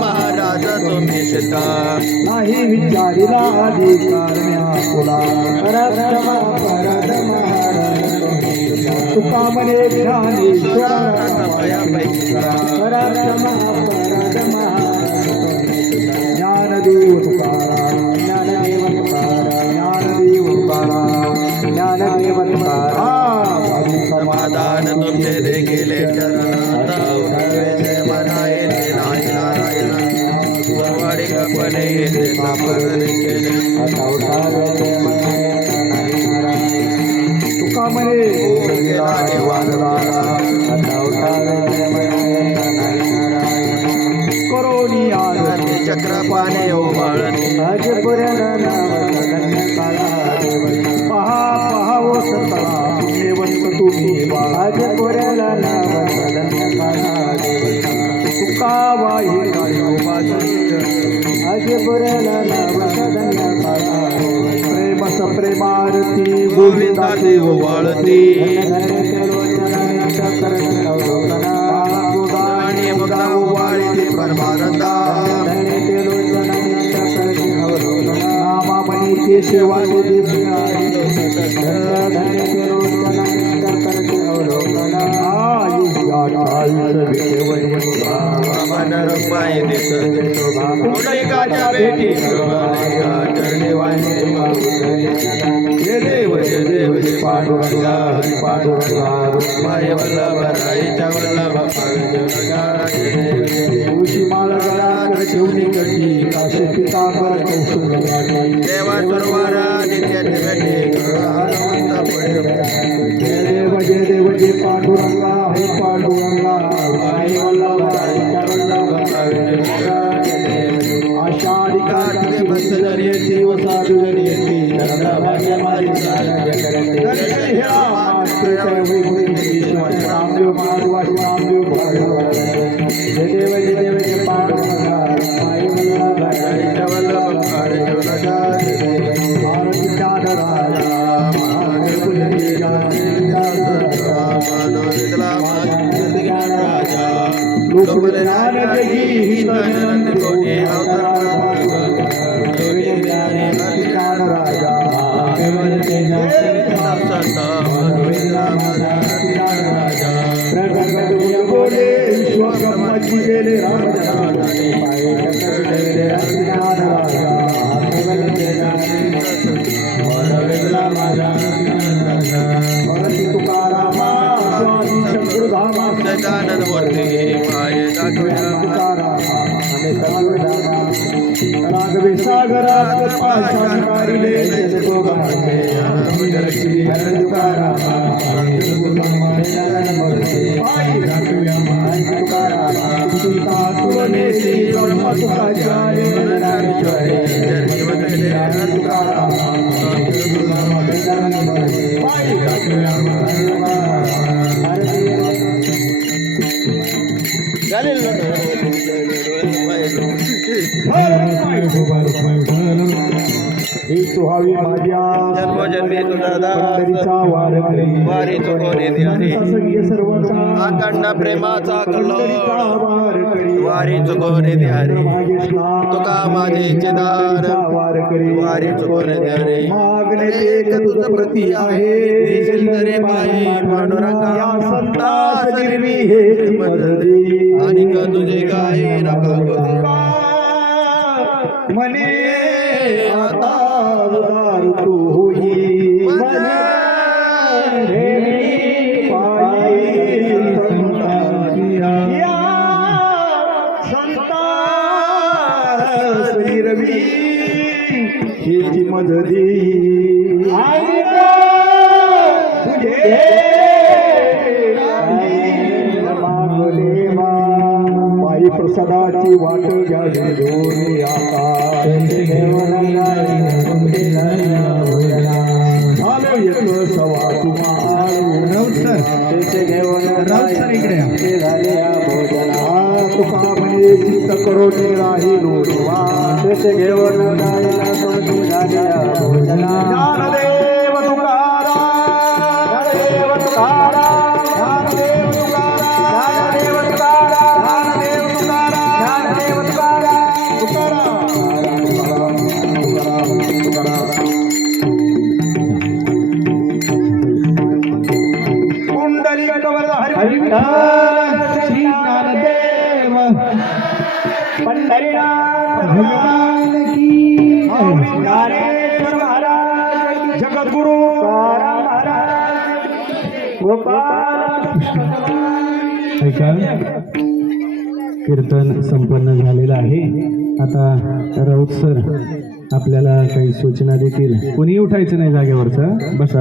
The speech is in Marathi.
महाराज तुम्ही शिता नाही विचारिला अधिकार तुला तुका म्हणे ज्ञानेश्वरा ज्ञानदेव तुकाराम ज्ञानदेव तुकाराम ज्ञानदेव तुकाराम ज्ञानदेव तुकाराम समाधान तुमचे देखील चरणात उठवायचे म्हणाये नाही नारायण परवाडी कपडे येते सापडले केले तुका म्हणे गेला वाजला करोनी आरती चक्रपाने ओवाळते पहा पहावो सतळा पुण्यवंत तुम्ही तुका वाही काळी प्रेम सप्रेमारती गोविंदाचे ओवाळते आणि मुद्दा ओवाळते परमानंदा नामामणीचे सेवाचे मनरूपाय दिसगाच्या बेटी चरणे वाहिनी जय देव जय देव जय पांडुरंगा हरी पांडुरंगा माय वल्लभ राईच्या वल्लभ तुळशी माळ गळ्यात ठेवली कटी काशी पितांबर कौशल देवा सुरवारा नित्य निगटे हनुमंत पुढे जय देव जय पांडुरंगा हे पांडुरंगा माय वल्लभ राईच्या वल्लभ आषाढी कार्तिक बसधर येती व साधू येती धंदा भाग्य मारी रामदेव माधवा रामदेव भगवान जय देव जय पांडुरंगा माय वल्लभ राईच्या वल्लभ भारत ज्ञान राजा लोकज्ञान जगी हितनंद कोणी ज्ञान राजा बोले विश्वकर्माची गेले तुकारामा स्वामी शंकरधामा गजानन मूर्ती पाय राघवे सागरात पाषाण काढले ही सुहावी माझ्या जन्मोजन्मी तुझा पंढरीचा वार करी वारी चुकवणे ध्यानी संगी सर्वता अखंड प्रेमाचा कल्लोळ वार करी वारी चुकवणे ध्यानी माझे स्नान तुका माझे चिदार वार करी वारी चुकवणे ध्यानी मागणे ते तुझ प्रती आहे देशील तरी पायी पांडुरंगा या संतास निर्मी हे मदरी आणि का तुझे गाये नका गोदी मने आता उदार तू होई रवी शेती मदरी तुझे माई प्रसादाची वाट घ्यावी दोन्ही आता झालं येत सवा तुम्हाला इकडे झाले भोजना तुका म्हणे चित्त करून राहिलो निवांत तेथे घेऊन जायला सोडून झाल्या भोजना ज्ञानदेव तुकाराम ज्ञानदेव तुकाराम ज्ञानदेव तुकाराम ज्ञानदेव तुकाराम ज्ञानदेव तुकाराम पुंडलिक वरद हरिविठ्ठल श्री ज्ञानदेव पंढरीनाथ भगवान की ज्ञानेश्वर महाराज की जगद्गुरु तुकाराम महाराज गोपाल ऐका कीर्तन संपन्न झालेलं आहे. आता राऊत सर आपल्याला काही सूचना देतील. कोणी उठायचं नाही जागेवरचं बसा.